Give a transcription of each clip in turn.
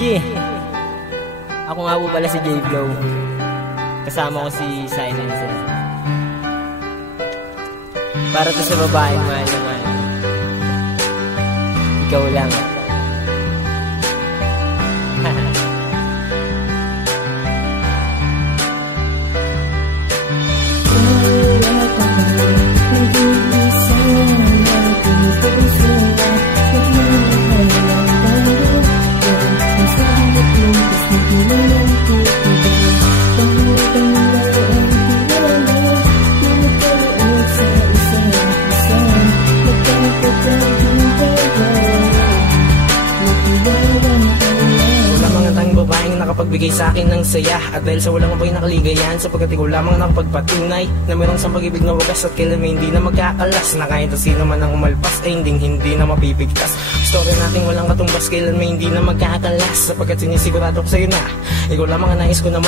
Yeah. Ako nga po pala si J-Flow. Kasama ko si Silencer. Para to sa babaeng mahal naman. Ikaw lang. Nakapagbigay sa akin ng saya at dahil sa walang abay nakaligayan sapagkat ikaw lamang nakapagpatunay na mayroong isang pag-ibig na wagas at kailan may hindi na magkakalas na kahit sino man ang umalpas ay hindi na mapipigtas. Story natin walang katumbas kailan may hindi na magkakalas sapagkat sinisigurado ko sa'yo na ikaw lamang ang nais ko na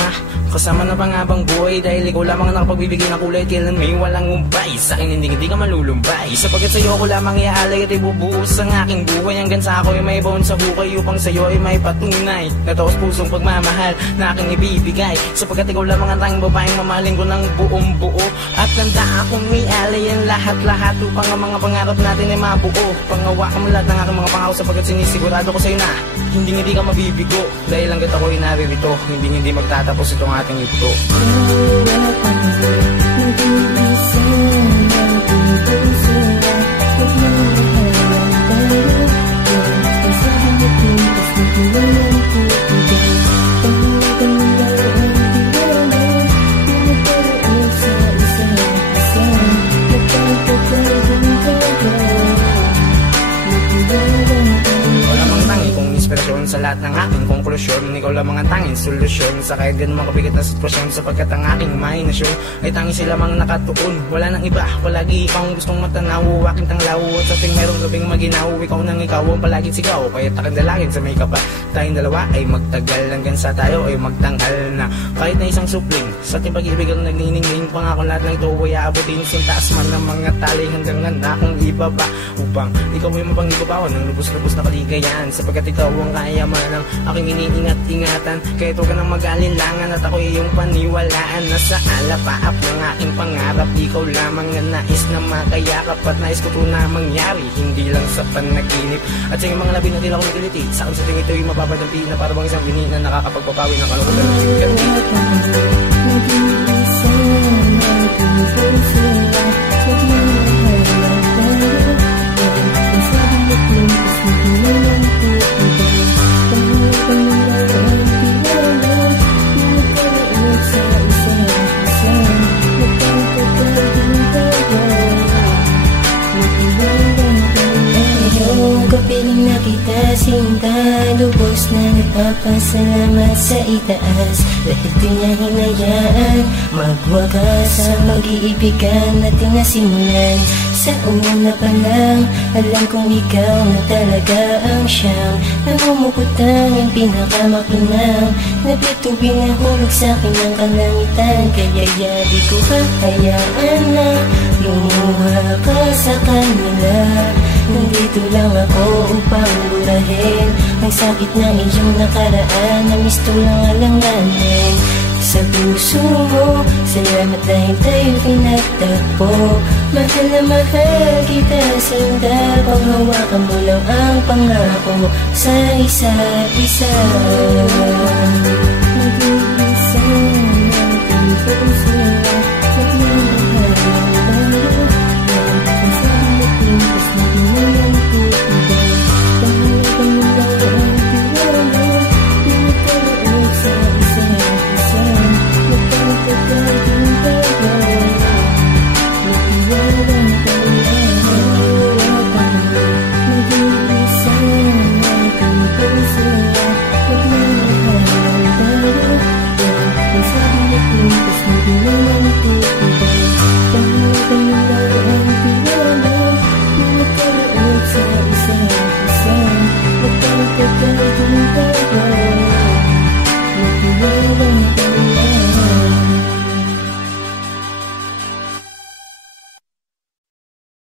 kasama na pangabang buhay dahil ikaw lamang ang nakapagbibigay ng kulay at kailan may walang umbay sa akin hindi ka malulumbay sapagkat sa'yo ako lamang iaalay at ibubuhos ang aking buhay hanggang sa ako ay may baon sa hukay upang sa'yo ay may patunay na taos pusong pagmamahal na aking ibibigay sapagkat ikaw lamang ang tanging babaeng mamahalin ko ng buong buo at tanda akong ialay ang lahat upang ang mga pangarap natin ay mabuo pangawakan mo lahat ng aking mga pangako sapagkat sinisigurado ko sa'yo na hindi ka mabibigo dahil hanggat ako ay naririto hindi magtatapos itong ating ito. Sa lahat ng aking konklusyon, ikaw lamang ang tanging solusyon sa kahit ganun makabigat na sitwasyon sapagkat ang aking imahinasyon ay tanging sila mang nakatuon. Wala nang iba, palagi ikaw ang gustong matanaw, aking tanglaw at sa ting merong gabing maginaw, ikaw nang ikaw ang palaging sigaw, kaya taking dalangin sa may kapa tayong dalawa ay magtagal hanggang sa tayo ay magtanghal na kahit na isang supling sa ating pag-ibig ang nagniningning pangako lahat ng ito ay aabutin sintaas man ng mga tali hanggang na akong ibaba upang ikaw ay mapangibabawan ng lubos-lubos na kaligayahan sapagkat ikaw ang kaya man ang aking iniingat-ingatan kahit huwag ka nang mag-alinlangan at ako iyong paniwalaan na sa alapaap ng aking pangarap ikaw lamang na nais na makayakap at nais ko ito na mangyari hindi lang sa panaginip at sa mga labi na tila kong kiliti sa akin sa tingin ito ay mapapadampin na para bang isang bini na nakakapagpapawi ng kalungkutan ng tingkati. Kapiling na kita sinta, lubos na nagpapasalamat sa itaas dahil di niya hinayaan magwakas ang mag-iibigan natin na simulan. Sa una pa lang, alam kong ikaw na talaga ang siyang namumukutang ang pinakamakinang nabitubing na hulog sa akin ng kalangitan kaya di ko hahayaan na lumuha ka sa kanila. Nandito lang ako upang burahin ang sakit ng iyong nakaraan na misto lang alanganin sa puso mo. Salamat dahil tayo pinagtagpo. Mahal na mahal kita sinta, panghawakan mo lang ang pangako sa isa't isa. Nag-iisa natin puso